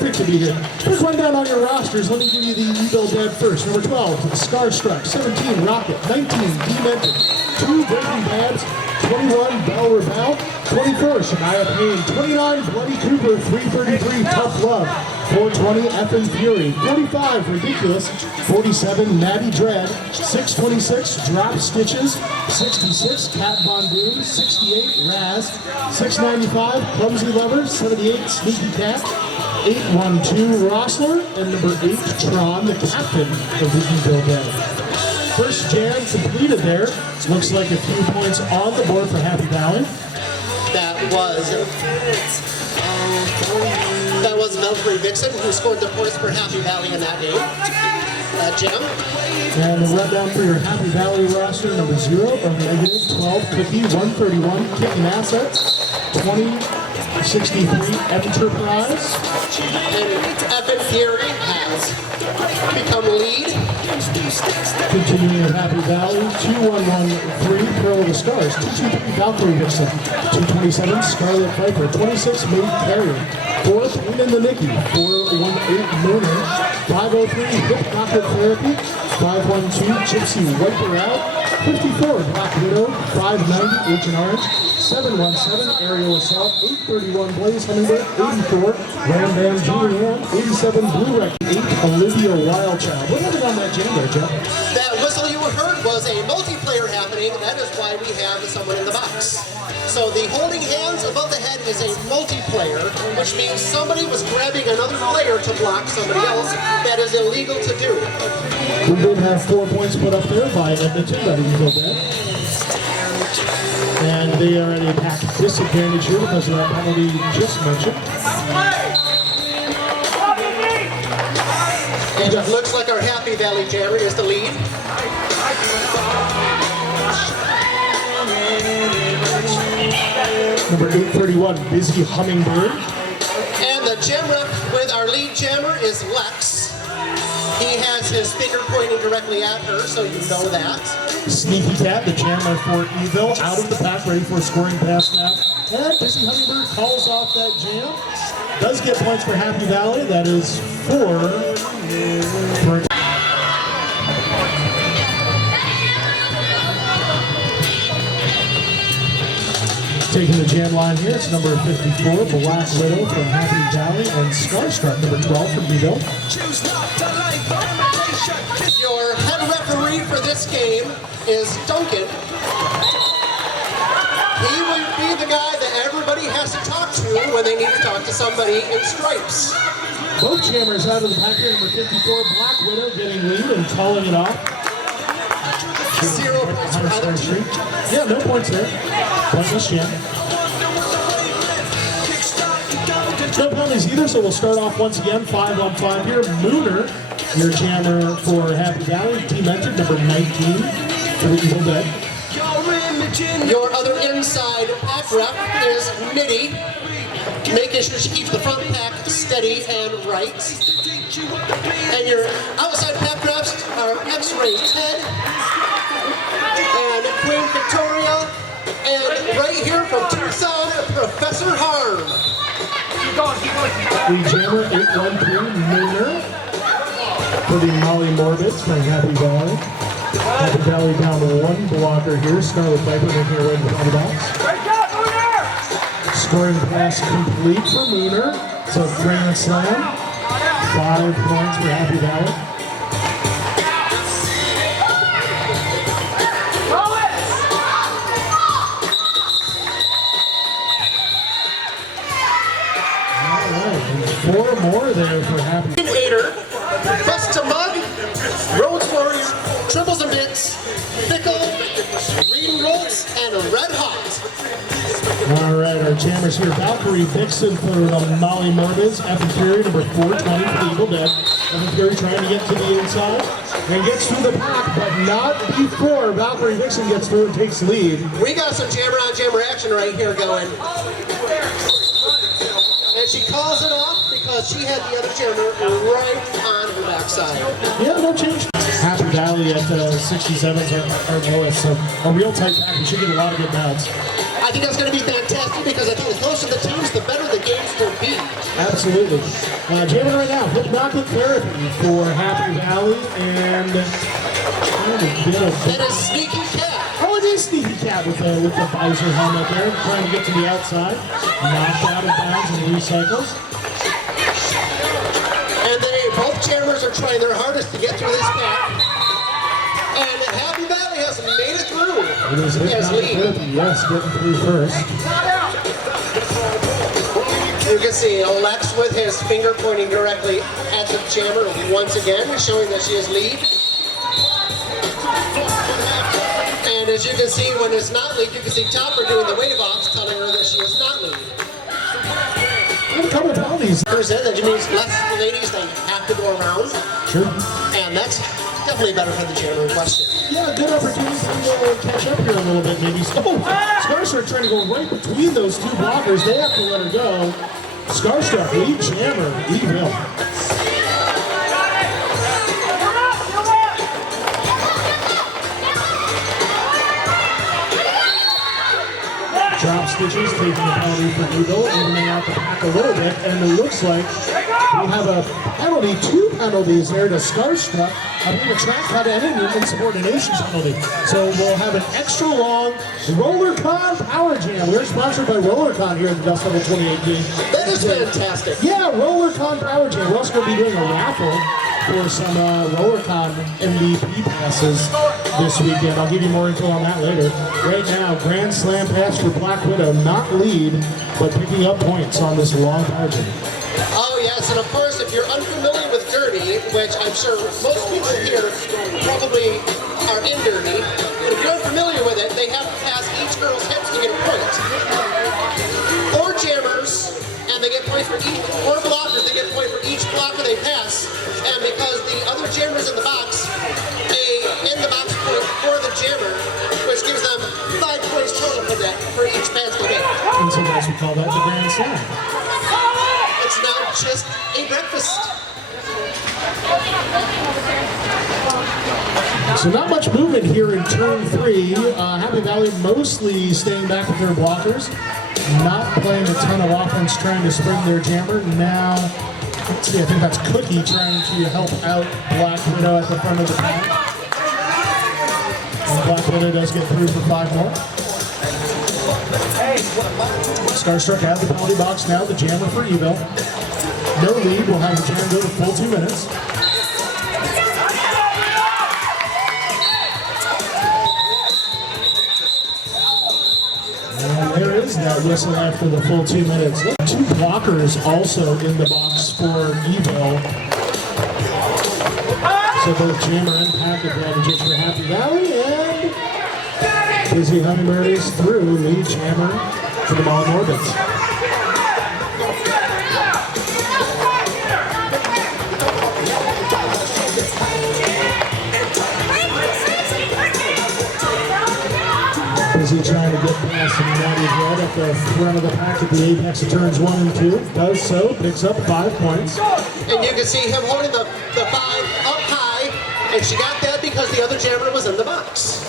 Terrific to be here. Quick rundown on your rosters. Let me give you the E-Ville dead first. Number 12, Starstruck. 17, Rocket. 19, Demented. 2, Breaking Babs. 21, Bell Rebel. 24, Shania Payne. 29, Bloody Cooper. 333, Tough Love. 420, Effin' Fury. 45, Ridiculous. 47, Natty Dread. 626, Drop Stitches. 66, Cat Von Doom. 68, Raz. 695, Clumsy Lover. 78, Sneaky Cat. 812, Rossler. And number 8, Tron, the captain of the E-Ville Dead. First jam completed there. Looks like a few points on the board for Happy Valley. That was Valkyrie Vixen who scored the points for Happy Valley in that game. Jam. And the rundown for your Happy Valley roster: number 0, or negative 12, Cookie, 131, Kicking Assets, 2063, Enterprise. And Effin' Fury has become lead. Continuing with Happy Valley, 2113, Pearl of the Stars, 223, Valkyrie Vixen, 227, Scarlet Viper, 26, Maid Carrier, 4th, Win in the Nicky, 418, Mooner, 503, Hip Pocket Therapy, 512, Gypsy Wiper Out, 54, Black Widow, 590, Agent Orange, 717, Aerial Assault, 831, Blaze Hummingbird, 84, Ram Bam Julianne, 87, Blue Wreck, 8, Olivia Wildchild. What happened on that jam there, Jeff? That whistle you heard was a multiplayer happening. That is why we have someone in the box. So the holding hands above the head is a multiplayer, which means somebody was grabbing another player to block somebody else. That is illegal to do. We did have 4 points put up there by Edmonton, that E-Ville Dead. And they are at a pack disadvantage here because of that penalty you just mentioned. And it looks like our Happy Valley Jammer is the lead. Number 831, Busy Hummingbird. And the jam rep with our lead jammer is Lex. He has his finger pointing directly at her, so you know that. Sneaky Cat, the jammer for E-Ville, out of the pack, ready for a scoring pass now. And Busy Hummingbird calls off that jam. Does get points for Happy Valley. That is 4 for... Taking the jam line here, it's number 54, Black Widow from Happy Valley, and Starstruck, number 12 from E-Ville. Your head referee for this game is Duncan. He will be the guy that everybody has to talk to when they need to talk to somebody in stripes. Both jammers out of the pack here, number 54, Black Widow getting lead and calling it off. 0 points for either team. Yeah, no points there. Pointless jam. No penalties either, so we'll start off once again, 5-on-5 here. Mooner, your jammer for Happy Valley, Demented, number 19 for the E-Ville Dead. Your other inside pack rep is Nitty, making sure she keeps the front pack steady and right. And your outside pack reps are X-Ray Ted and Queen Victoria, and right here from Tucson, Professor Harm. The jammer, 813, Mooner for the Molly Morbids from Happy Valley. Happy Valley down to 1 blocker here. Scarlet Viper making her way to the box. Scoring pass complete for Mooner. So grand slam. 5 points for Happy Valley. All right, 4 more there for Happy. Hater, Bust to Mug, Rhodes Warrior, Triples and Bits, Fickle, Green Rolls, and Red Hot. All right, our jammers here. Valkyrie Vixen for the Molly Morbids. Effin' Fury, number 420 for the E-Ville Dead. Effin' Fury trying to get to the inside and gets through the pack, but not before Valkyrie Vixen gets through and takes lead. We got some jammer on jammer action right here going. And she calls it off because she had the other jammer right on her backside. Yeah, no change. Happy Valley at 67s are lowest, so a real tight pack. We should get a lot of good bounce. I think that's going to be fantastic because I think the closer the teams, the better the games will be. Absolutely. Jamming right now, hypnotic therapy for Happy Valley and And a sneaky cat. oh, it is Sneaky Cat with the visor helmet there, trying to get to the outside, knocked out of bounds and recycles. And both jammers are trying their hardest to get through this pack. And Happy Valley has made it through. It is hypnotic therapy, yes, getting through first. You can see Lex with his finger pointing directly at the jammer once again, showing that she is lead. And as you can see, when it's not lead, you can see Topper doing the wave box, telling her that she is not lead. And a couple of penalties. That means less ladies, they have to go around. Sure. And that's definitely better for the jammer in question. Yeah, good opportunity to catch up here a little bit, maybe. Oh, Scarstruck trying to go right between those two blockers. They have to let her go. Scarstruck, lead jammer, E-Ville. Drop stitches, taking the penalty for E-Ville, evening out the pack a little bit, and it looks like we have a penalty, two penalties there to Scarstruck. I believe a track cut and an insubordination penalty. So we'll have an extra long RollerCon Power Jam. We're sponsored by RollerCon here at the Dust Level 2018. That is fantastic. Yeah, RollerCon Power Jam. We're also going to be doing a raffle for some RollerCon MVP passes this weekend. I'll give you more info on that later. Right now, Grand Slam pass for Black Widow, not lead, but picking up points on this long Power Jam. Oh yes, and of course, if you're unfamiliar with Derby, which I'm sure most people here probably are in Derby, but if you're unfamiliar with it, they have to pass each girl's hips to get a point. 4 jammers, and they get points for each, 4 blockers, they get a point for each blocker they pass, and because the other jammer's in the box, a in-the-box point for the jammer, which gives them 5 points total for each pass they make. And so guys, we call that the Grand Slam. It's not just a breakfast. So not much movement here in turn 3. Happy Valley mostly staying back with their blockers. Not playing a ton of offense, trying to spring their jammer. Now, let's see, I think that's Cookie trying to help out Black Widow at the front of the pack. And Black Widow does get through for 5 more. Scarstruck out of the penalty box now, the jammer for E-Ville. No lead, we'll have the jam go to full 2 minutes. And there is that whistle after the full 2 minutes. 2 blockers also in the box for E-Ville. So both jammer and pack advantages for Happy Valley, and Busy Hummingbird is through, lead jammer for the Morbids. Busy trying to get past and that is right at the front of the pack at the apex of turns 1 and 2. Does so, picks up 5 points. And you can see him holding the 5 up high, and she got that because the other jammer was in the box.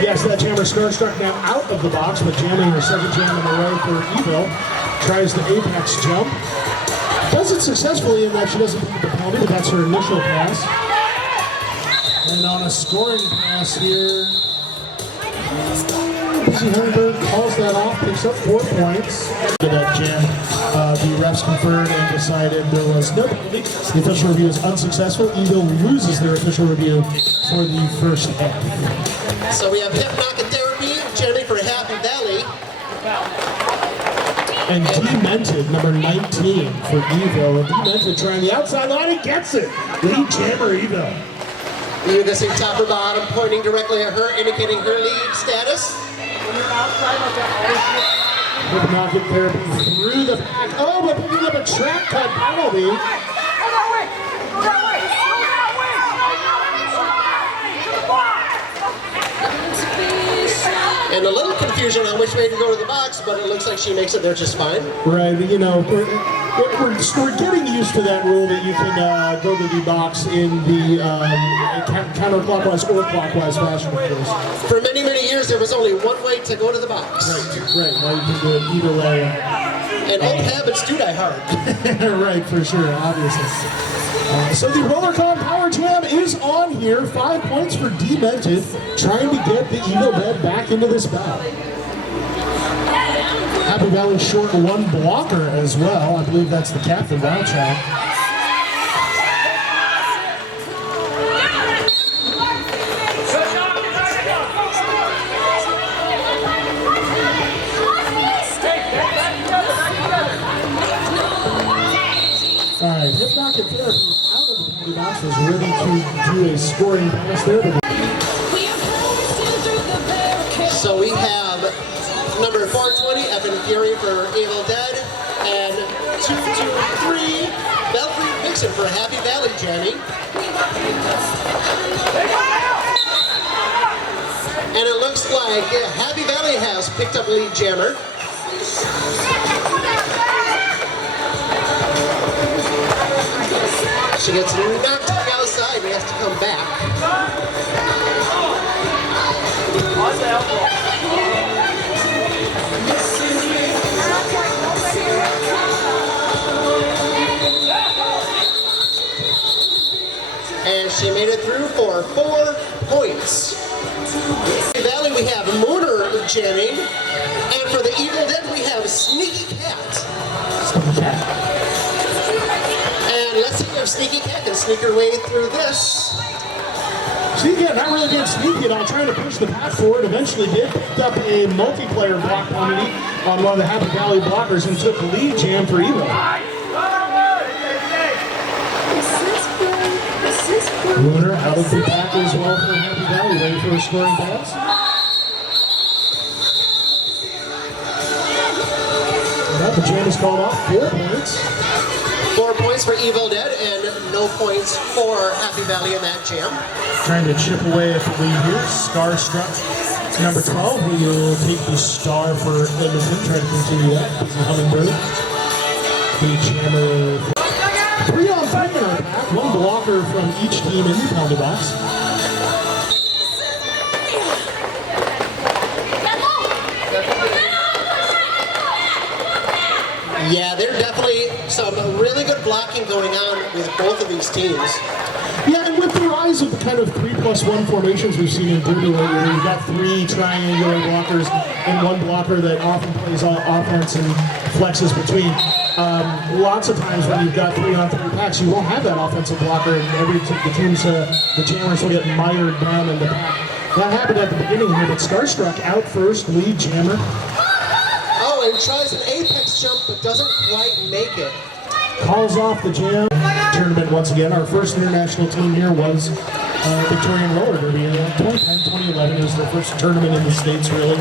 Yes, that jammer Scarstruck now out of the box, but jamming her second jam in a row for E-Ville. Tries the apex jump. Does it successfully in that she doesn't pick the penalty, but that's her initial pass. And on a scoring pass here, Busy Hummingbird calls that off, picks up 4 points. To that jam, the refs conferred and decided there was no penalty. The official review is unsuccessful. E-Ville loses their official review for the first half. So we have hypnotic therapy, jamming for Happy Valley. And Demented, number 19 for E-Ville. And Demented trying the outside line and gets it. Lead jammer E-Ville. You can see top or bottom pointing directly at her, indicating her lead status. Hypnotic therapy through the pack. Oh, but picking up a track cut penalty. And a little confusion on which way to go to the box, but it looks like she makes it there just fine. Right, you know, we're getting used to that rule that you can go to the box in the counterclockwise or clockwise fashion, of course. For many, many years, there was only one way to go to the box. Right. Now you can do it either way. And old habits do die hard. Right, for sure, obviously. So the Rollercon Power Jam is on here. 5 points for Demented, trying to get the E-Ville bed back into this bout. Happy Valley short one blocker as well. I believe that's the captain, Wild Child. All right, hip knock and therapy out of the penalty box was ready to do a scoring pass there. So we have number 420, Evan Fury for Evil Dead, and 223, Belfry Vixen for Happy Valley jamming. And it looks like Happy Valley has picked up lead jammer. She gets knocked to the outside and has to come back. And she made it through for 4 points. In Valley we have Mooner jamming, and for the Evil Dead we have Sneaky Cat. And let's see if Sneaky Cat can sneak her way through this. Sneaky Cat not really being sneaky at all, trying to push the pack forward. Eventually did pick up a multiplayer block quantity on one of the Happy Valley blockers and took the lead jam for E-Ville. Lunar out of the pack as well for Happy Valley, ready for a scoring pass. Well, the jam is called off, 4 points. 4 points for Evil Dead and no points for Happy Valley in that jam. Trying to chip away at the lead here. Scar struck number 12. We will take the star for Edmonton, try to continue that. It's a Hummingbird. The jammer. 3 on 5 in our pack. 1 blocker from each team in the penalty box. Yeah, there are definitely some really good blocking going on with both of these teams. Yeah, and with the rise of the kind of 3+1 formations we've seen in Bruno lately, you've got 3 triangular blockers and 1 blocker that often plays offense and flexes between. Lots of times when you've got 3 on 3 packs, you won't have that offensive blocker, and the jammers will get mired down in the pack. That happened at the beginning here, but Starstruck out first, lead jammer. Oh, and tries an apex jump but doesn't quite make it. Calls off the jam tournament once again. Our first international team here was Victorian Roller Derby. 2010, 2011 was their first tournament in the States, really.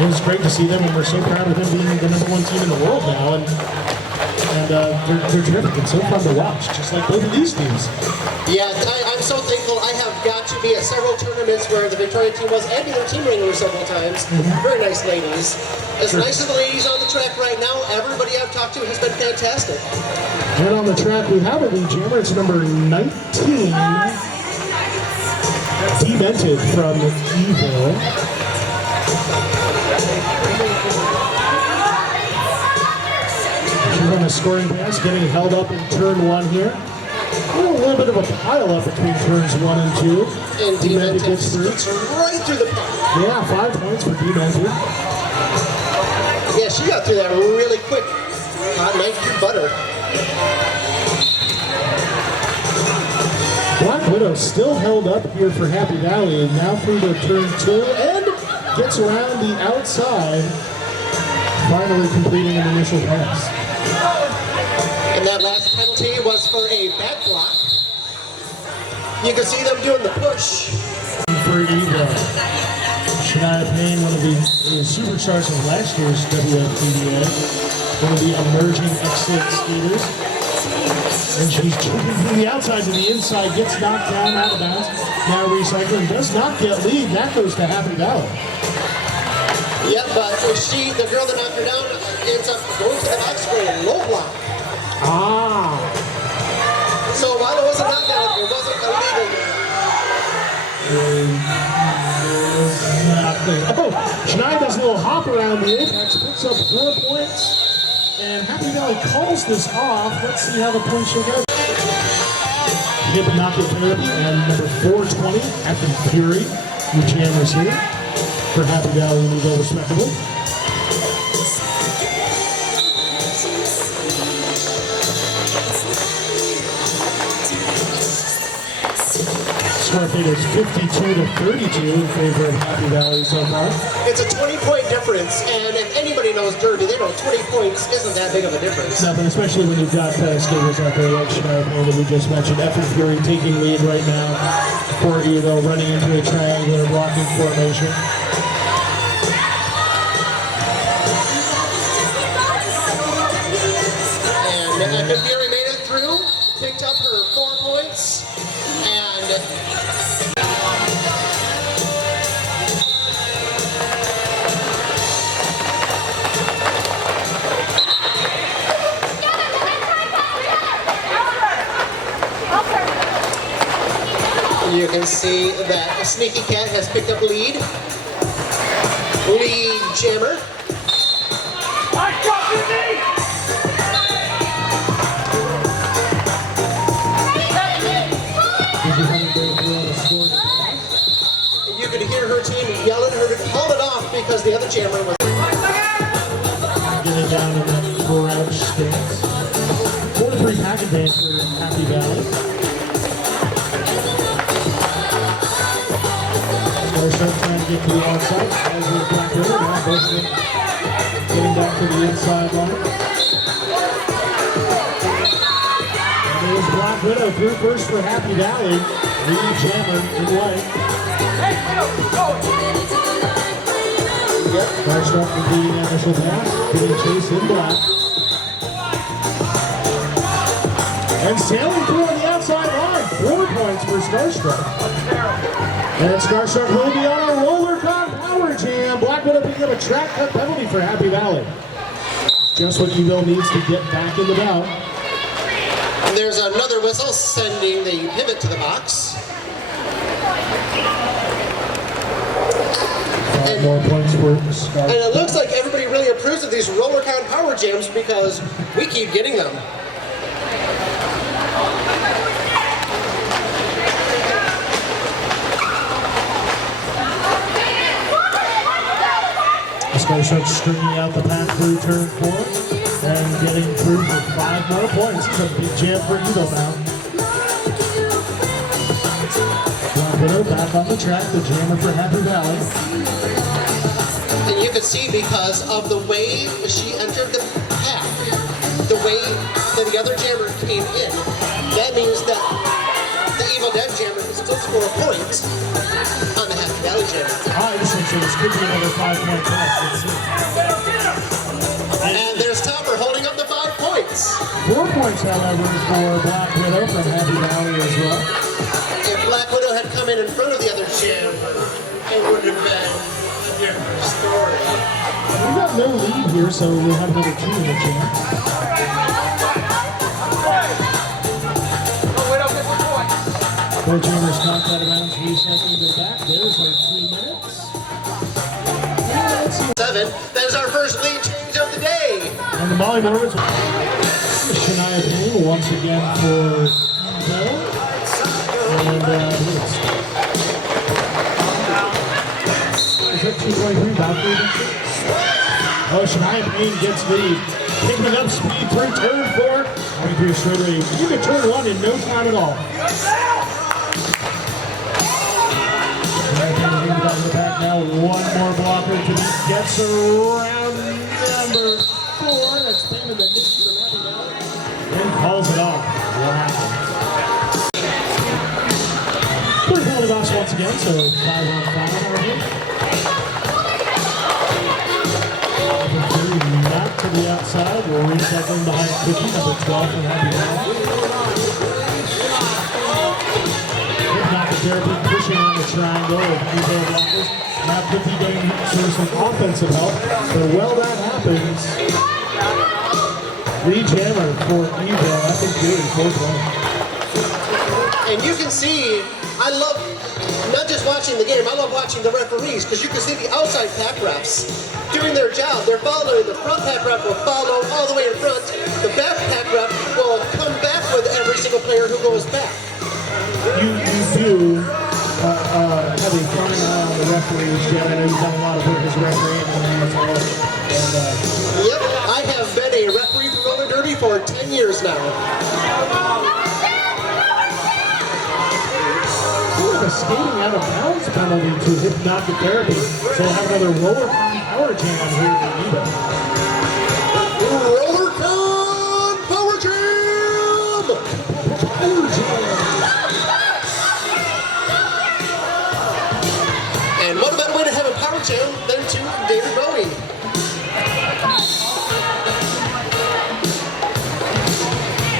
It was great to see them, and we're so proud of them being the #1 team in the world now. And they're terrific and so fun to watch, just like both of these teams. Yeah, I'm so thankful. I have got to be at several tournaments where the Victoria team was, and be their team wrangler several times. Very nice ladies. As nice as the ladies on the track right now, everybody I've talked to has been fantastic. And on the track, we have a lead jammer. It's number 19, Demented from E-Ville. She's on a scoring pass, getting held up in turn 1 here. A little bit of a pile up between turns 1 and 2. And Demented gets right through the pack. Yeah, 5 points for Demented. Yeah, she got through that really quick. Hot knife through butter. Black Widow still held up here for Happy Valley, and now through to turn 2, and gets around the outside, finally completing an initial pass. And that last penalty was for a back block. You can see them doing the push. For E-Ville. Shania Payne, one of the superstars of last year's WFPDA, one of the emerging excellent skaters. And she's chipping from the outside to the inside, gets knocked down out of bounds. Now recycling, does not get lead. That goes to Happy Valley. Yep, but the girl that knocked her down, ends up going to the box for a low block. Ah. So while it wasn't knockdown, it wasn't illegal. Oh, Shania does a little hop around the apex, picks up 4 points, and Happy Valley calls this off. Let's see how the points she'll get. Hypnotic Therapy and number 420, Epic Fury, your jammers here for Happy Valley and E-Ville respectively. Score figure is 52-32 in favor of Happy Valley so far. It's a 20-point difference, and if anybody knows Derby, they know 20 points isn't that big of a difference. Nothing, especially when you've got skaters out there like Shania that we just mentioned. Epic Fury taking lead right now for E-Ville, running into a triangular blocking formation. And Epic Fury made it through, picked up her 4 points, and you can see that Sneaky Cat has picked up lead jammer. You could hear her team yell at her to call it off because the other jammer was Getting down in that crouch stance. 4-3 pack advance for Happy Valley. They're trying to get to the outside. As is Black River, now both of them getting back to the inside line. And it was Black Widow through first for Happy Valley. Lead jammer in white. First up for the initial pass, getting chased in black. And sailing through on the outside line, 4 points for Starstruck. And Starstruck will be on a roller con power jam. Black Widow picking up a track cut penalty for Happy Valley. Just what E-Ville needs to get back in the bout. There's another whistle sending the pivot to the box. 5 more points for Starstruck. And it looks like everybody really approves of these roller count power jams because we keep getting them. Starstruck stringing out the path through turn 4 and getting through for 5 more points. It's a big jam for E-Ville now. Black Widow back on the track, the jammer for Happy Valley. And you can see because of the way she entered the pack, the way that the other jammer came in, that means that the Evil Dead jammer can still score a point on the Happy Valley jammer. I just think so. This could be another 5-point pass. And there's Topper holding up the 5 points. 4 points, however, for Black Widow from Happy Valley as well. If Black Widow had come in front of the other jammer, it would have been a different story. We've got no lead here, so we'll have another 2 in the jam. Four jammers knocked out of bounds, recycling their back. There's our 3 minutes. 7. There's our first lead change of the day. And the Molly Morbids, Shania Payne once again for E-Ville. And is that 223 Valkyrie? Oh, Shania Payne gets lead. Picking up speed through turn 4. Going through straightaway. You can turn 1 in no time at all. Back in the back now, 1 more blocker to beat. Gets around number 4. That's Payne in the niche from Happy Valley. And calls it off. Wow. Third penalty box once again, so 5-on-5 out here. Back to the outside. We're recycling behind Cookie, number 12 from Happy Valley. Hypnotic Therapy pushing on the triangle of E-Ville blockers. have Pinty getting some offensive help. But while that happens, Lee Jammer for E-Ville. That's a good 4-1. And you can see, I love not just watching the game, I love watching the referees, because you can see the outside pack refs doing their job. They're following. The front pack ref will follow all the way in front. The back pack ref will come back with every single player who goes back. You do have a fun eye on the referees, Jim. I know you've done a lot of work as a referee. Yep, I have been a referee for roller derby for 10 years now. A skating out of bounds penalty to hypnotic therapy. So we'll have another roller power jam here in E-Ville. Roller power jam! Power jam! And what better way to have a power jam than to David Bowie?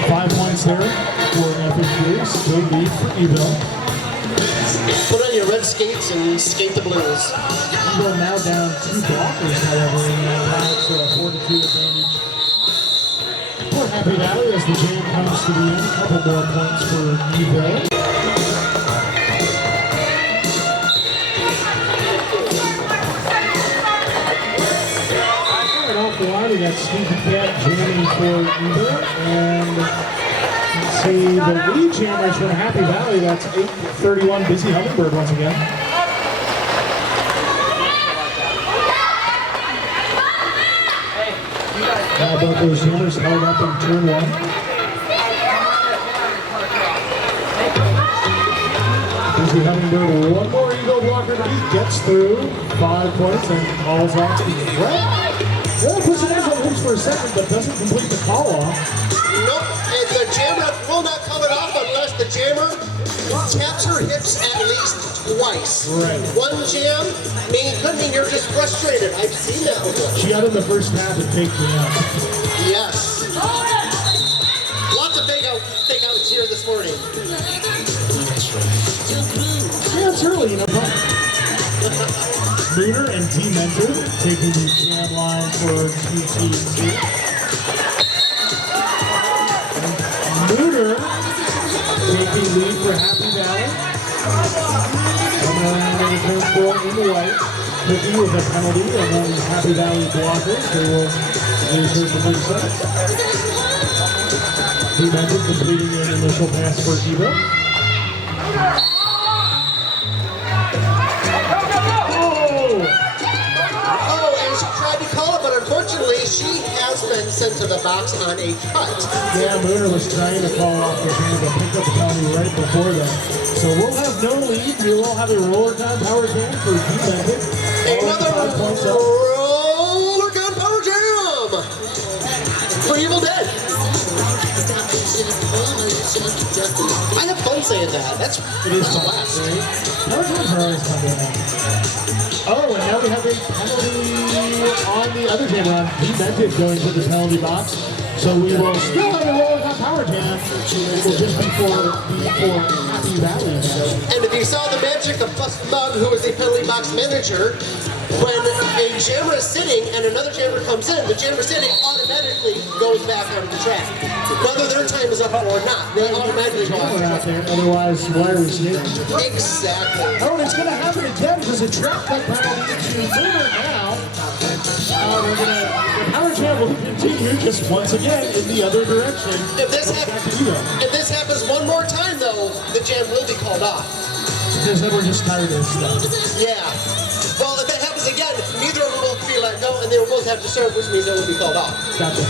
5 points there for F.A.Q. Still lead for E-Ville. Put on your red skates and skate the blues. E-Ville now down 2 blockers, however, and that's a 4-2 advantage for Happy Valley as the jam comes to the end. A couple more points for E-Ville. And off the line, we got Sneaky Cat jamming for E-Ville, and see the lead jammers from Happy Valley. That's 8-31 Busy Hummingbird once again. Now both those jammers held up in turn 1. Busy Hummingbird, one more E-Ville blocker beat, gets through 5 points and calls off the rep. Well, puts it in on hoops for a second, but doesn't complete the call off. Nope, and the jammer will not call it off unless the jammer taps her hips at least twice. Right. One jam could mean you're just frustrated. I've seen that before. She got in the first half and faked me out. Yes. Lots of fake outs here this morning. Yeah, it's early, you know. Mooner and Demented taking the jam line for TTC. Mooner taking lead for Happy Valley. Coming around in the turn 4 in the white. Cookie with a penalty, and then Happy Valley blockers. They will use her for 30 seconds. Demented completing an initial pass for E-Ville. Unfortunately, she has been sent to the box on a cut. Yeah, Mooner was trying to call off the jam, but picked up the penalty right before that. So we'll have no lead. We will have a roller gun power jam for Demented. Another roller gun power jam for Evil Dead. I have fun saying that. It is fun. Power jams are always fun to have. Oh, and now we have a penalty on the other jammer on Demented going to the penalty box. So we will still have a roller gun power jam. It will just be for Happy Valley. And if you saw the magic of Bust Bug, who is the penalty box manager, when a jammer is sitting and another jammer comes in, the jammer sitting automatically goes back onto the track. Whether their time is up or not, they automatically go off the track. Otherwise, why are we skating? Exactly. Oh, and it's going to happen again because a track that penalty to Mooner now. The power jam will continue just once again in the other direction. If this happens one more time, though, the jam will be called off. Because then we're just tired of this stuff. Yeah. Well, if it happens again, neither of them will be let go, and they will both have to serve, which means they will be called off. Gotcha.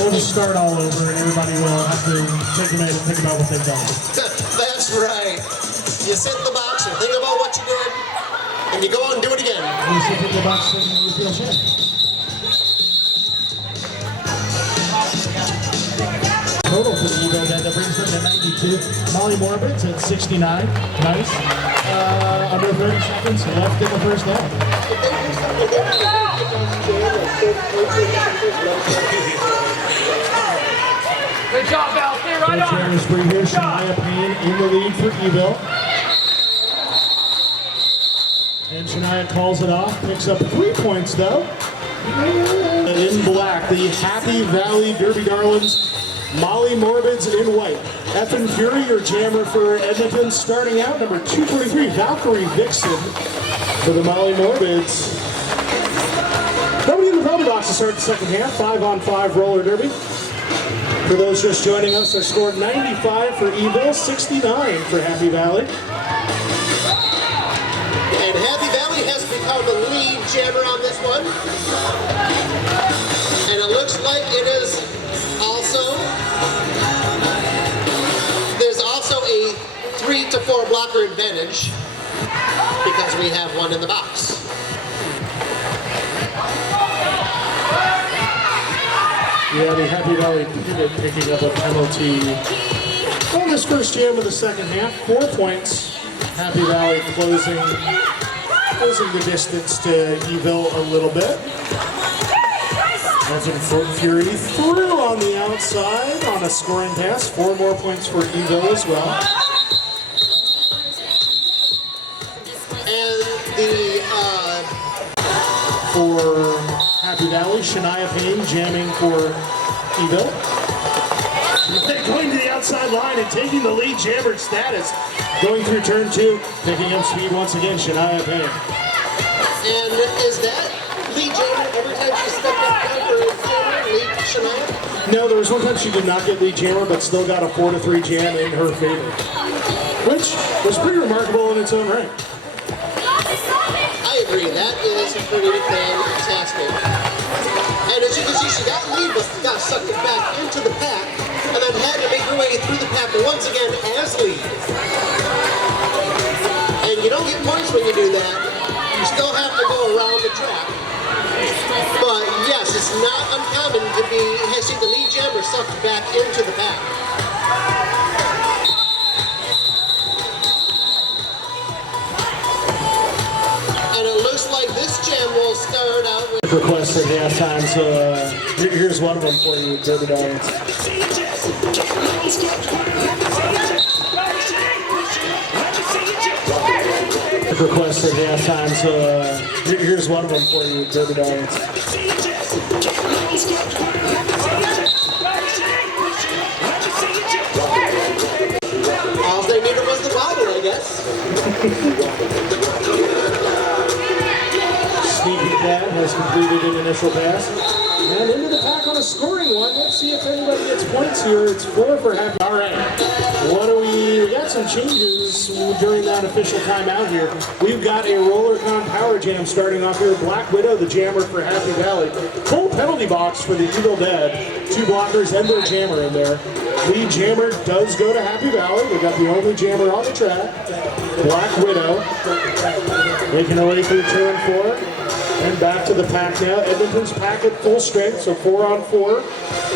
We'll just start all over, and everybody will have to take a minute and think about what they've done. That's right. You sit in the box and think about what you did, and you go out and do it again. And you sit in the box and you feel shame. Total for the E-Ville that brings them to 92. Molly Morbids at 69. Nice. Under 30 seconds left in the first half. Good job, Val. Stay right on. Spree here. Shania Payne in the lead for E-Ville. And Shania calls it off, picks up 3 points though. In black, the Happy Valley Derby Darlings, Molly Morbids in white. Effin' Fury, your jammer for Edmonton, starting out, number 243, Valkyrie Vixen for the Molly Morbids. Nobody in the penalty box to start the second half, 5-on-5 roller derby. For those just joining us, I scored 95 for E-Ville, 69 for Happy Valley. And Happy Valley has become the lead jammer on this one. And it looks like it is also, there's also a 3 to 4 blocker advantage because we have one in the box. Yeah, the Happy Valley pivot picking up a penalty on this first jam of the second half. 4 points. Happy Valley closing the distance to E-Ville a little bit. Effin' Fury through on the outside on a scoring pass. 4 more points for E-Ville as well. And the For Happy Valley, Shania Payne jamming for E-Ville. Going to the outside line and taking the lead jammer status. Going through turn 2, picking up speed once again, Shania Payne. And is that lead jammer every time she stepped up for jammer, lead Shania? No, there was one time she did not get lead jammer, but still got a 4-3 jam in her favor, which was pretty remarkable in its own right. I agree, that is pretty fantastic. And as you can see, she got lead, but got sucked back into the pack, and then had to make her way through the pack once again as lead. And you don't get points when you do that. You still have to go around the track. But yes, it's not uncommon to see the lead jammer sucked back into the pack. And it looks like this jam will start out with Request at halftime, so here's one of them for you, Derby Darlings. Request at halftime, so here's one of them for you, Derby Darlings. all they needed was the bobble, I guess. Sneaky Cat has completed an initial pass. And into the pack on a scoring one. Let's see if anybody gets points here. It's 4 for Happy. All right. We got some changes during that official timeout here. We've got a Rollercon Power Jam starting off here. Black Widow, the jammer for Happy Valley. Full penalty box for the Evil Dead. 2 blockers and their jammer in there. Lead jammer does go to Happy Valley. We've got the only jammer on the track. Black Widow making her way through turn 4. And back to the pack now. Edmonton's pack at full strength, so 4-on-4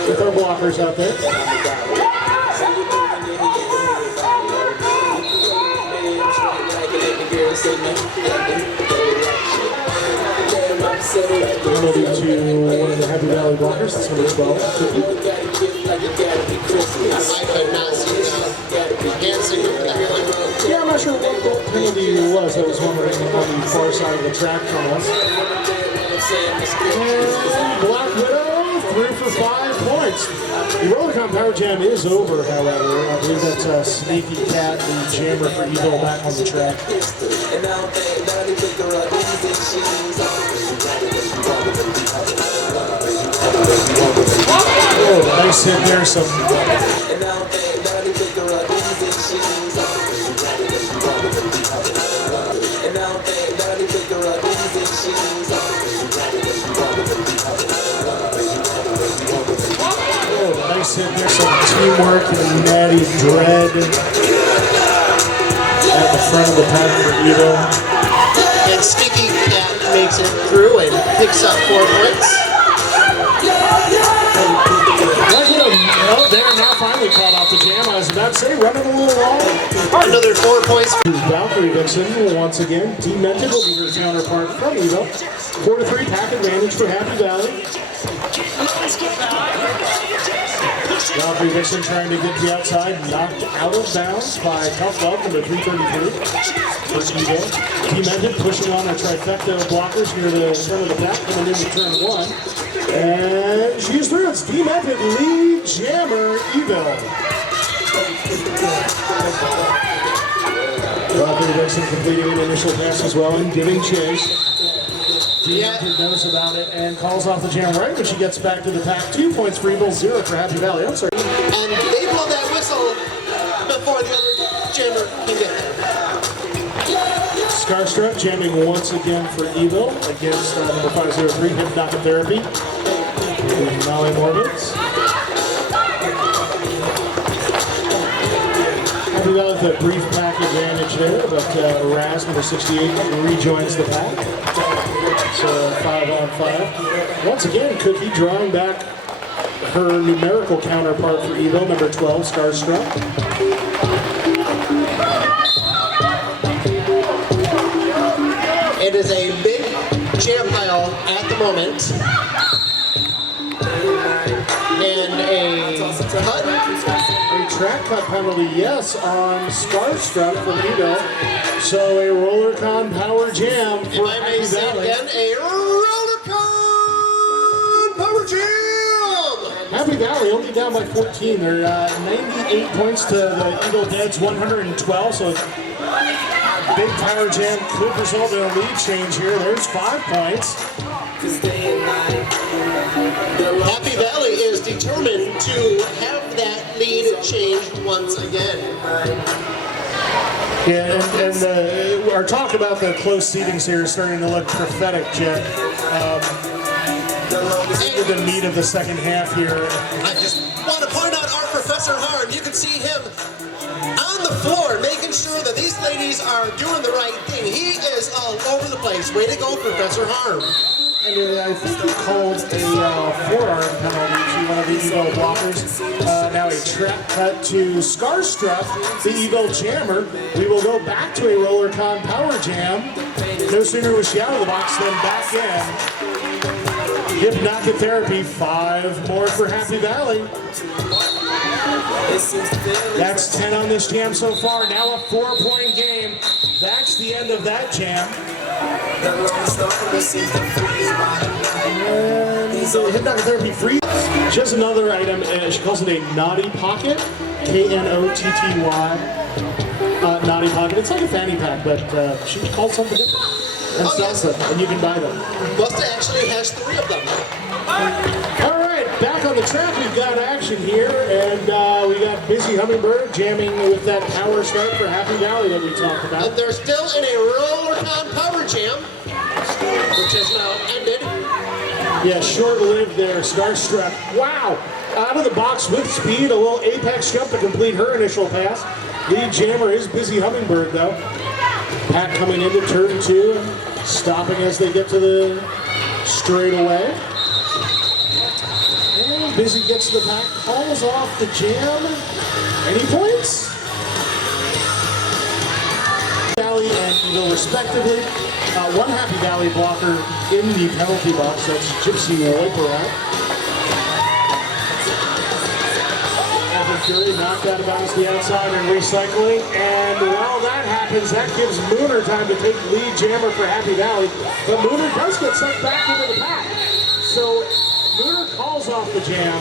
with our blockers out there. Penalty to one of the Happy Valley blockers. That's number 12. I could not see the hand signal for that one. Yeah, I'm not sure what penalty it was. That was one right on the far side of the track from us. And Black Widow through for 5 points. The Rollercon Power Jam is over, however. I believe that's Sneaky Cat, the jammer for E-Ville, back on the track. Oh, nice hit there. Some. Nice hit there, some teamwork and Natty Dread at the front of the pack for E-Ville. And Sneaky Cat makes it through and picks up 4 points. Oh, they're now finally caught off the jam. I was about to say, running a little long. Another 4 points. Valkyrie Vixen, once again, Demented will be her counterpart from E-Ville. 4-3 pack advantage for Happy Valley. Valkyrie Vixen trying to get the outside, knocked out of bounds by Tough Love, number 333 for E-Ville. Demented pushing on a trifecta of blockers near the front of the back, coming into turn one. And she's through. It's Demented, lead jammer, E-Ville. Valkyrie Vixen completing an initial pass as well and giving chase. Demented knows about it and calls off the jam right when she gets back to the pack. 2 points for E-Ville, 0 for Happy Valley. I'm sorry. And they blow that whistle before the other jammer can get there. Scarstruck jamming once again for E-Ville against number 503, Hypnotic Therapy. Molly Morbids. Happy Valley with a brief pack advantage there, but Raz, number 68, rejoins the pack. So 5 on 5. Once again, Cookie drawing back her numerical counterpart for E-Ville, number 12, Starstruck. It is a big jam pile at the moment. And a cut. A track cut penalty, yes, on Starstruck from E-Ville. So a RollerCon Power Jam for Happy Valley. Again, a RollerCon Power Jam! Happy Valley only down by 14. They're 98 points to the E-Ville Dead's 112. So big Power Jam could result in a lead change here. There's 5 points. Happy Valley is determined to have that lead changed once again. Yeah, and our talk about the close seedings here is starting to look prophetic, Jet. Into the meat of the second half here. I just want to point out our Professor Harm. You can see him on the floor making sure that these ladies are doing the right thing. He is all over the place. Way to go, Professor Harm. And I think he called a forearm penalty to one of the E-Ville blockers. Now a trap cut to Scarstruck, the E-Ville jammer. We will go back to a RollerCon Power Jam. No sooner was she out of the box than back in. Hypnotic Therapy, 5 more for Happy Valley. That's 10 on this jam so far. Now a 4-point game. That's the end of that jam. And Hypnotic Therapy free. She has another item. She calls it a Naughty Pocket. K-N-O-T-T-Y. Naughty Pocket. It's like a fanny pack, but she called something different. And sells them, and you can buy them. Busta actually has 3 of them. All right, back on the track, we've got action here, and we got Busy Hummingbird jamming with that power start for Happy Valley that we talked about. And they're still in a RollerCon Power Jam, which has now ended. Yeah, short-lived there, Starstruck. Wow, out of the box with speed, a little apex jump to complete her initial pass. Lead jammer is Busy Hummingbird, though. Pack coming into turn 2, stopping as they get to the straightaway. And Busy gets the pack, calls off the jam. Any points? Valley and E-Ville respectively. One Happy Valley blocker in the penalty box, that's Gypsy Wiperat. Fury knocked out of bounds to the outside and recycling, and while that happens, that gives Mooner time to take lead jammer for Happy Valley, but Mooner does get sent back into the pack. So Mooner calls off the jam.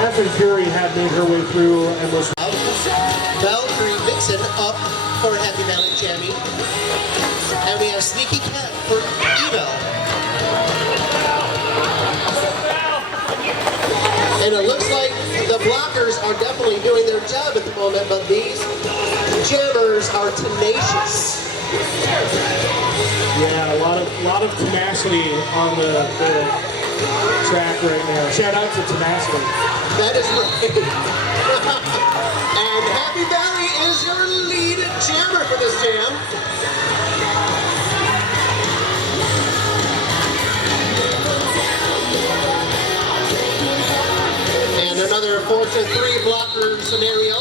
Effin Fury had made her way through and was... Valkyrie Vixen up for Happy Valley jamming, and we have Sneaky Cat for E-Ville. And it looks like the blockers are definitely doing their job at the moment, but these jammers are tenacious. Yeah, a lot of tenacity on the track right now. Shout out to tenacity. That is right. And Happy Valley is your lead jammer for this jam. Another 4-3 blocker scenario.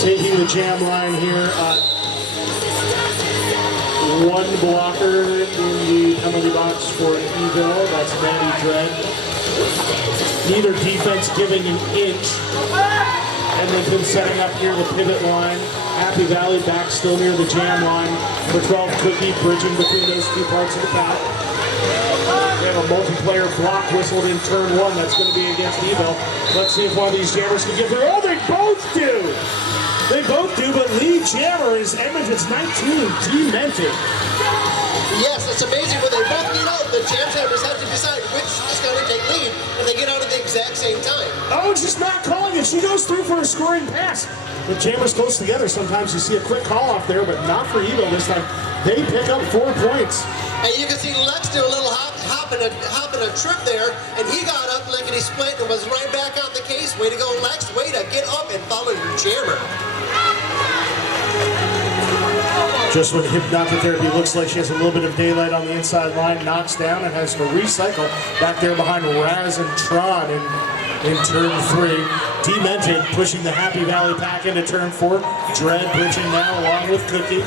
Taking the jam line here. One blocker in the penalty box for E-Ville. That's Maddie Dredd. Neither defense giving an inch. And they've been setting up near the pivot line. Happy Valley back still near the jam line. Number 12, Cookie, bridging between those two parts of the pack. They have a multiplayer block whistled in turn one. That's going to be against E-Ville. Let's see if one of these jammers can get through. Oh, they both do! They both do, but lead jammer is Edmonton's 19, Demented. Yes, it's amazing when they both get out. The jam jammers have to decide which is going to take lead, and they get out at the exact same time. Oh, she's not calling it. She goes through for a scoring pass. The jammers close together. Sometimes you see a quick call off there, but not for E-Ville this time. They pick up 4 points. And you can see Lex do a little hop and a trip there, and he got up lickety split and was right back on the case. Way to go, Lex. Way to get up and follow your jammer. Just when hypnotherapy looks like she has a little bit of daylight on the inside line, knocks down and has to recycle back there behind Raz and Tron in turn 3. Demented pushing the Happy Valley pack into turn 4. Dread bridging now along with Cookie.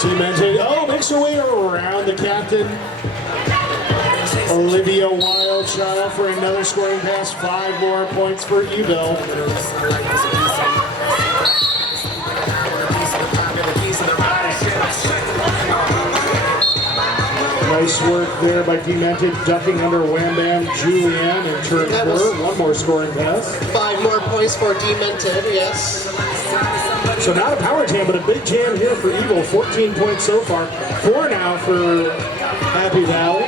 Demented, makes her way around the captain. Olivia Wildchild for another scoring pass. 5 more points for E-Ville. Nice work there by Demented, ducking under Wham Bam Julianne in turn 4. 1 more scoring pass. 5 more points for Demented, yes. So not a power jam, but a big jam here for E-Ville. 14 points so far. 4 now for Happy Valley.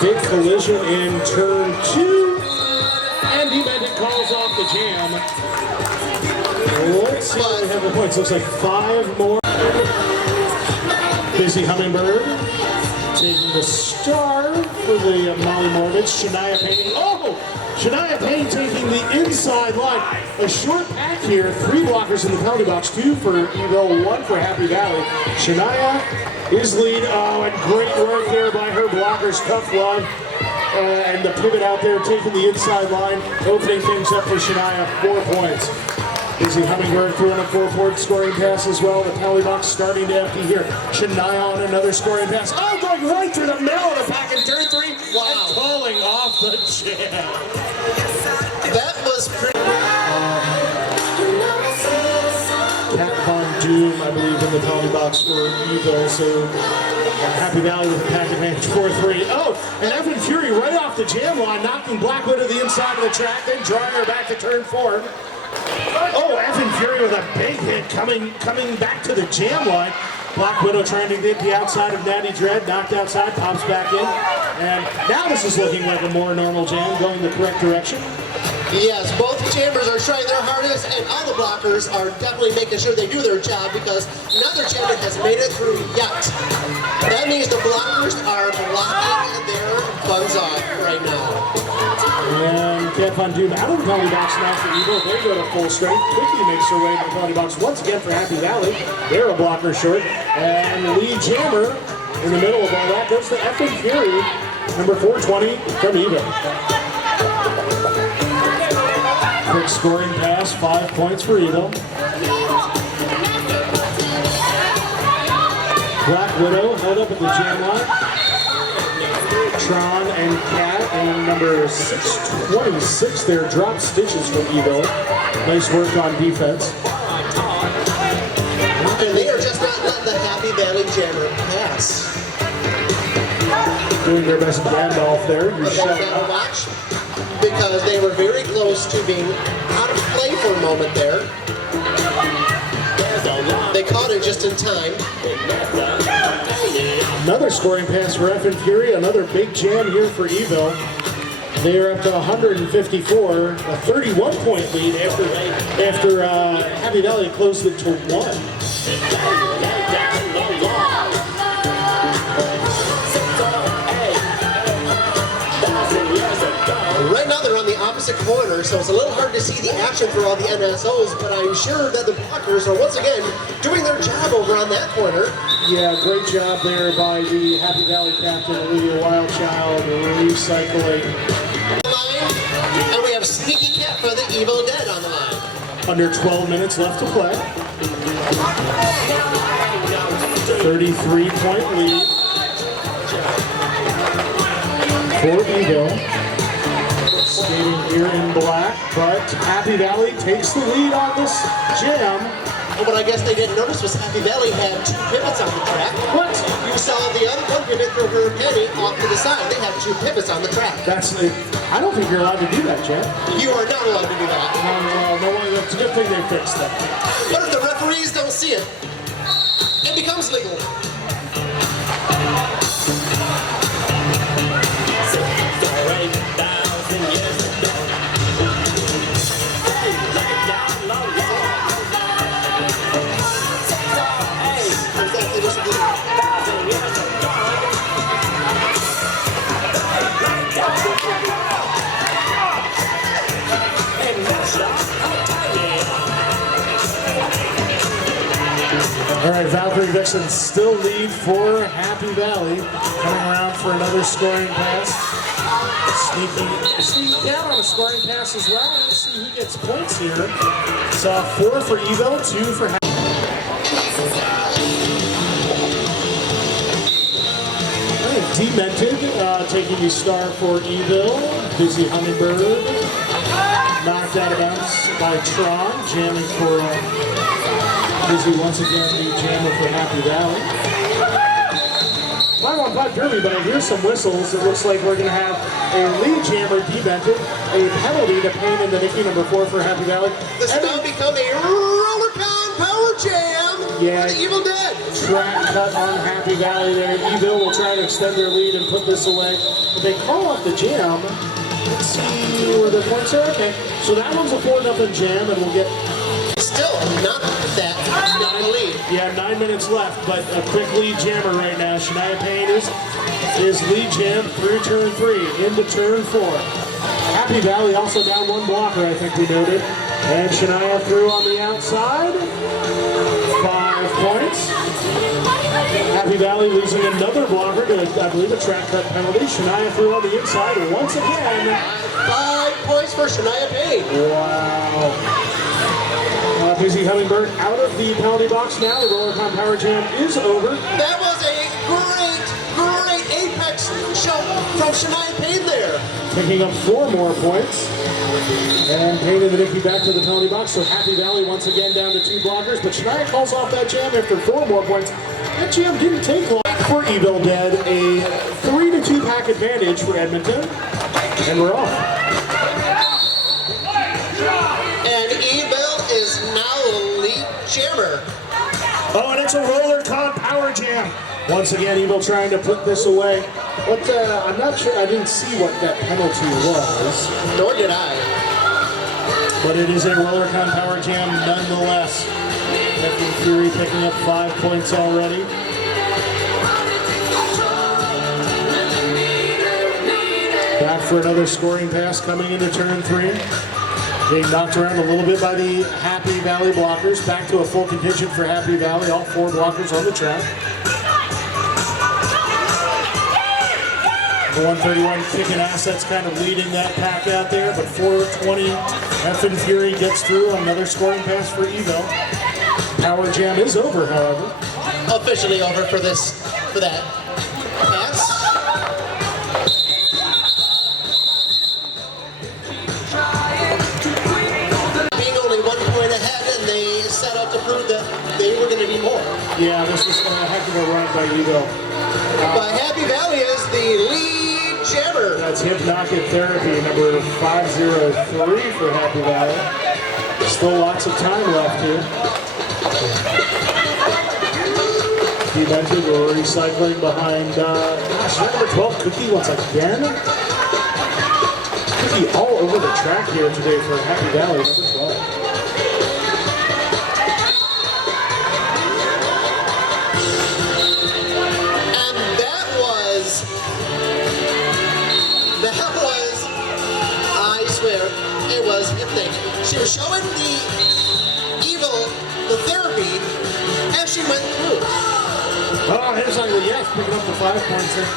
Big collision in turn 2. And Demented calls off the jam. Let's see what we have the points. Looks like 5 more. Busy Hummingbird taking the star for the Molly Morbids. Shania Payne. Shania Payne taking the inside line. A short pack here. 3 blockers in the penalty box. 2 for E-Ville, 1 for Happy Valley. Shania is lead. And great work there by her blockers. Tough love. And the pivot out there taking the inside line. Opening things up for Shania. 4 points. Busy Hummingbird throwing a 4-point scoring pass as well. The penalty box starting to empty here. Shania on another scoring pass. Going right through the middle of the pack in turn 3. Wow. And calling off the jam. That was pretty. Cat Von Doom, I believe, in the penalty box for E-Ville. So Happy Valley with a pack advantage 4-3. And Evan Fury right off the jam line, knocking Blackwood to the inside of the track, then drawing her back to turn 4. Evan Fury with a big hit coming back to the jam line. Black Widow trying to get the outside of Natty Dread, knocked outside, pops back in. And now this is looking like a more normal jam, going the correct direction. Yes, both jammers are trying their hardest, and all the blockers are definitely making sure they do their job because neither jammer has made it through yet. That means the blockers are blocking their buns off right now. And Cat Von Doom out of the penalty box now for E-Ville. They go to full strength. Quickie makes her way to the penalty box once again for Happy Valley. They're a blocker short. And the lead jammer in the middle of all that goes to Evan Fury, number 420 from E-Ville. Quick scoring pass, 5 points for E-Ville. Black Widow held up at the jam line. Tron and Cat and number 626 there, drop stitches from E-Ville. Nice work on defense. And they are just not letting the Happy Valley jammer pass. Doing their best Gandalf there. You're shutting up. Watch, because they were very close to being out of play for a moment there. They caught it just in time. Another scoring pass for Evan Fury, another big jam here for E-Ville. They are up to 154, a 31-point lead after Happy Valley closed it to 1. Right now they're on the opposite corner, so it's a little hard to see the action for all the NSOs, but I'm sure that the blockers are once again doing their job over on that corner. Yeah, great job there by the Happy Valley captain, Olivia Wildchild, recycling. And we have Sneaky Cat for the E-Ville Dead on the line. Under 12 minutes left to play. 33-point lead for E-Ville. Skating here in black, but Happy Valley takes the lead on this jam. But what I guess they didn't notice was Happy Valley had 2 pivots on the track. What? You saw the other one pivot for her penny off to the side. They have 2 pivots on the track. I don't think you're allowed to do that, Jam. You are not allowed to do that. No, it's a good thing they fixed that. What if the referees don't see it? It becomes legal. All right, Valkyrie Vixens still lead for Happy Valley. Coming around for another scoring pass. Sneaking down on a scoring pass as well. Let's see who gets points here. It's 4 for E-Ville, 2 for Happy. Demented, taking the star for E-Ville. Busy Hummingbird. Knocked out of bounds by Tron, jamming for Busy once again, the jammer for Happy Valley. 5-on-5 derby, but I hear some whistles. It looks like we're going to have a lead jammer demented, a penalty to Payne in the Nicky number 4 for Happy Valley. This has now become a roller-con power jam for the Evil Dead. Track cut on Happy Valley there. E-Ville will try to extend their lead and put this away. But they call off the jam. Let's see where the points are. Okay, so that one's a 4-0 jam, and we'll get... Still not that lead. Yeah, 9 minutes left, but a quick lead jammer right now. Shania Payne is lead jam through turn 3 into turn 4. Happy Valley also down 1 blocker, I think we noted. And Shania through on the outside. 5 points. Happy Valley losing another blocker to, I believe, a track cut penalty. Shania through on the inside once again. 5 points for Shania Payne. Wow. Busy Hummingbird out of the penalty box now. The Roller-Con Power Jam is over. That was a great apex shot from Shania Payne there. Picking up 4 more points. And Payne and the Nicky back to the penalty box. So Happy Valley once again down to 2 blockers. But Shania calls off that jam after 4 more points. That jam didn't take long for E-Ville Dead. A 3-2 pack advantage for Edmonton. And we're off. And E-Ville is now lead jammer. Oh, and it's a Roller-Con Power Jam. Once again, E-Ville trying to put this away. But I'm not sure, I didn't see what that penalty was. Nor did I. But it is a Roller-Con Power Jam nonetheless. Captain Fury picking up 5 points already. Back for another scoring pass coming into turn 3. Being knocked around a little bit by the Happy Valley blockers. Back to a full contingent for Happy Valley. All 4 blockers on the track. The 131 kicking assets kind of leading that pack out there. But 420 Captain Fury gets through on another scoring pass for E-Ville. Power Jam is over, however. Officially over for that pass. Being only 1 point ahead, and they set out to prove that they were going to be more. Yeah, this was a heck of a run by E-Ville. But Happy Valley is the lead jammer. That's Hypnotic Therapy, number 503 for Happy Valley. Still lots of time left here. He mentioned we're recycling behind, gosh, number 12, Cookie once again. Cookie all over the track here today for Happy Valley, number 12. And that was, I swear, it was hypnotic. She was showing the therapy as she went through. Oh, here's Ugly, yes, picking up the 5 points there.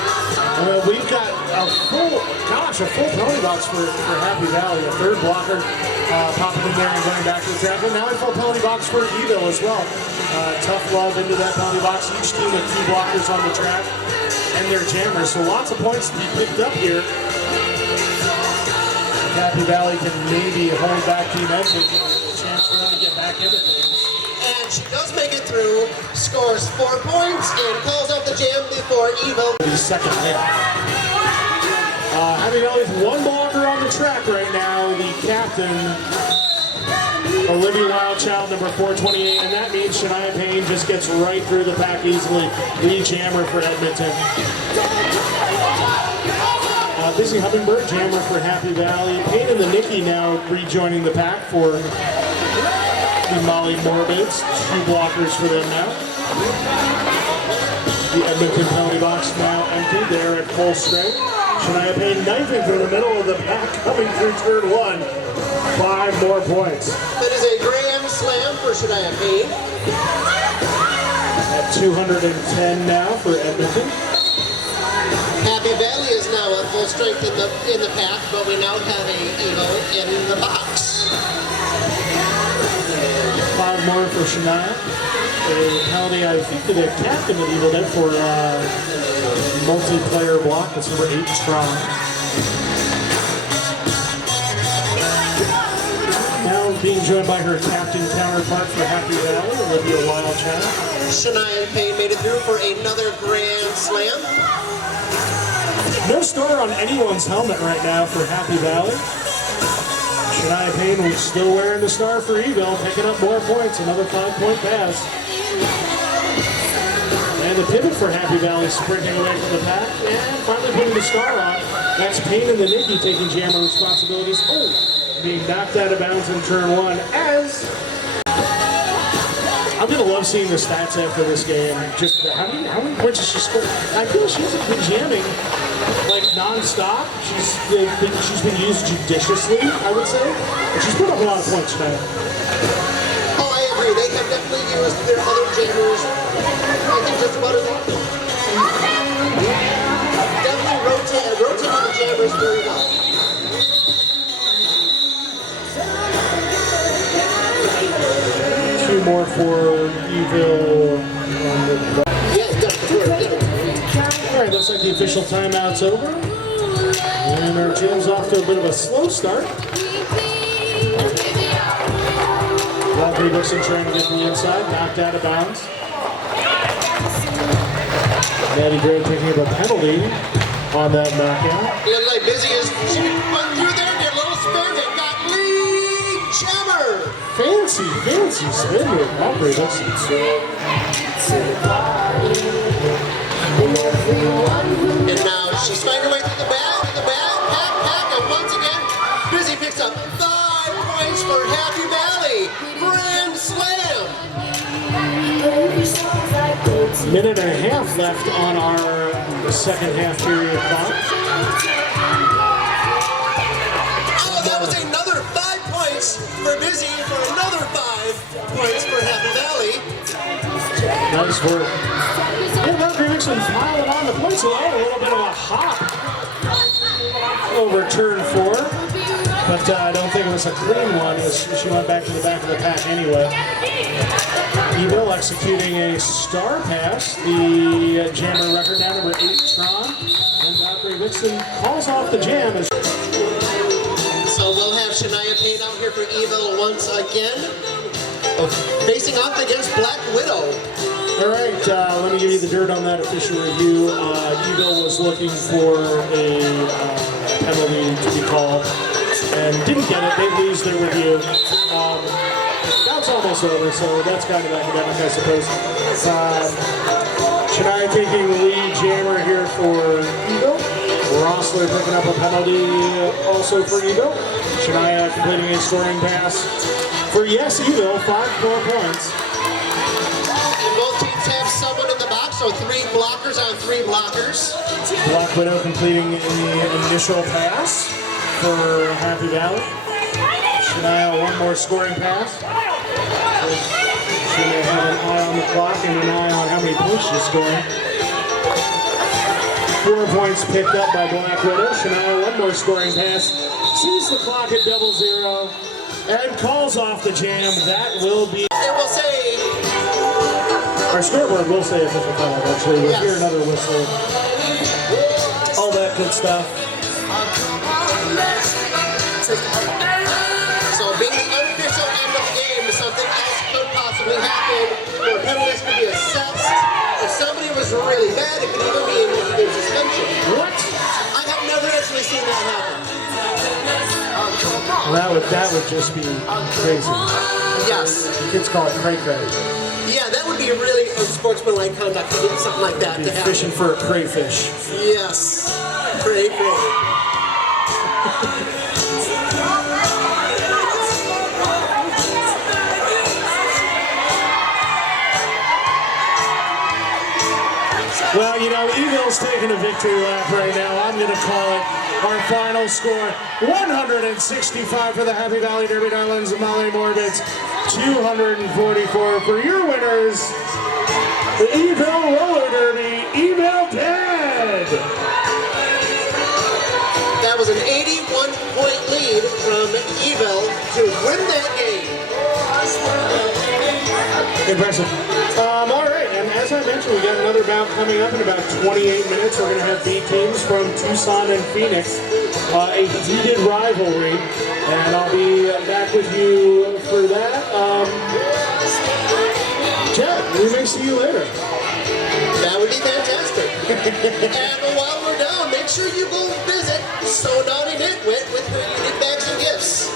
We've got a full penalty box for Happy Valley. A 3rd blocker popping in there and going back to the track. And now a full penalty box for E-Ville as well. Tough love into that penalty box. Each team with 2 blockers on the track and their jammers. So lots of points to be picked up here. Happy Valley can maybe hold back Team Edmonton and a chance for them to get back into things. And she does make it through, scores 4 points, and calls out the jam before E-Ville. The second hit. Happy Valley with 1 blocker on the track right now. The captain, Olivia Wildchild, number 428, and that means Shania Payne just gets right through the pack easily. Lead jammer for Edmonton. Busy Hummingbird, jammer for Happy Valley. Payne and the Nikki now rejoining the pack for the Molly Morbids. 2 blockers for them now. The Edmonton penalty box now empty. They're at full strength. Shania Payne knifing through the middle of the pack, coming through turn 1. 5 more points. That is a grand slam for Shania Payne. At 210 now for Edmonton. Happy Valley is now at full strength in the pack, but we now have a E-Ville in the box. 5 more for Shania. A penalty, I think, to the captain of E-Ville there for multiplayer block. That's number 8 strong. Now being joined by her captain counterpart for Happy Valley, Olivia Wildchild. Shania Payne made it through for another grand slam. No star on anyone's helmet right now for Happy Valley. Shania Payne was still wearing the star for E-Ville, picking up more points, another 5-point pass. And the pivot for Happy Valley, sprinting away from the pack, and finally putting the star on. That's Payne and the Nikki taking jammer responsibilities. Oh, being knocked out of bounds in turn 1 as... I'm going to love seeing the stats after this game. Just how many points has she scored? I feel she's been jamming like non-stop. She's been used judiciously, I would say. But she's put up a lot of points tonight. Oh, I agree. They have definitely used their other jammers. I think just about enough. Definitely rotating the jammers very well. More for E-Ville on the... Alright, looks like the official timeout's over. And our jam's off to a bit of a slow start. Valkyrie Dixon trying to get from the inside, knocked out of bounds. Maddie Gray picking up a penalty on that knockout. Looked like Busy as she went through there, did a little spin, and got lead jammer. Fancy spin with Valkyrie Dixon. And now she's fighting her way through the pack, and once again, Busy picks up 5 points for Happy Valley. Grand slam. Minute and a half left on our second half period clock. Oh, that was another 5 points for Busy, for another 5 points for Happy Valley. Nice work. Yeah, Valkyrie Dixon piling on the points alone. A little bit of a hop over turn 4. But I don't think it was a clean one as she went back to the back of the pack anyway. E-Ville executing a star pass. The jammer record now, number 8 strong. And Valkyrie Dixon calls off the jam. So we'll have Shania Payne out here for E-Ville once again, facing off against Black Widow. All right, let me give you the dirt on that official review. E-Ville was looking for a penalty to be called and didn't get it. They lose their review. That's almost over, so that's kind of academic, I suppose. Shania taking the lead jammer here for E-Ville. Rossler picking up a penalty also for E-Ville. Shania completing a scoring pass for yes, E-Ville, 5 more points. And both teams have someone in the box, so 3 blockers on 3 blockers. Black Widow completing the initial pass for Happy Valley. Shania, 1 more scoring pass. So she may have an eye on the clock and an eye on how many points she's scoring. 4 points picked up by Black Widow. Shania, 1 more scoring pass. Sees the clock at 00 and calls off the jam. That will be... It will say Our scoreboard will say official time, actually. We'll hear another whistle. All that good stuff. So being the unofficial end of the game, something else could possibly happen where penalties could be assessed. If somebody was really bad, it could even be in game suspension. What? I have never actually seen that happen. Well, that would just be crazy. Yes. Kids call it cray-cray. Yeah, that would be really unsportsmanlike conduct to get something like that to happen. Fishing for a crayfish. Yes. Cray, cray. Well, you know, E-Ville's taking a victory lap right now. I'm going to call it our final score. 165 for the Happy Valley Derby Darlings of Molly Morbids. 244 for your winners. The E-Ville Roller Derby, E-Ville Dead. That was an 81-point lead from E-Ville to win that game. Impressive. All right, and as I mentioned, we got another bout coming up in about 28 minutes. We're going to have B teams from Tucson and Phoenix, a heated rivalry, and I'll be back with you for that. Chad, we may see you later. That would be fantastic. And while we're down, make sure you go visit So Naughty Nitwit with her unique bags and gifts.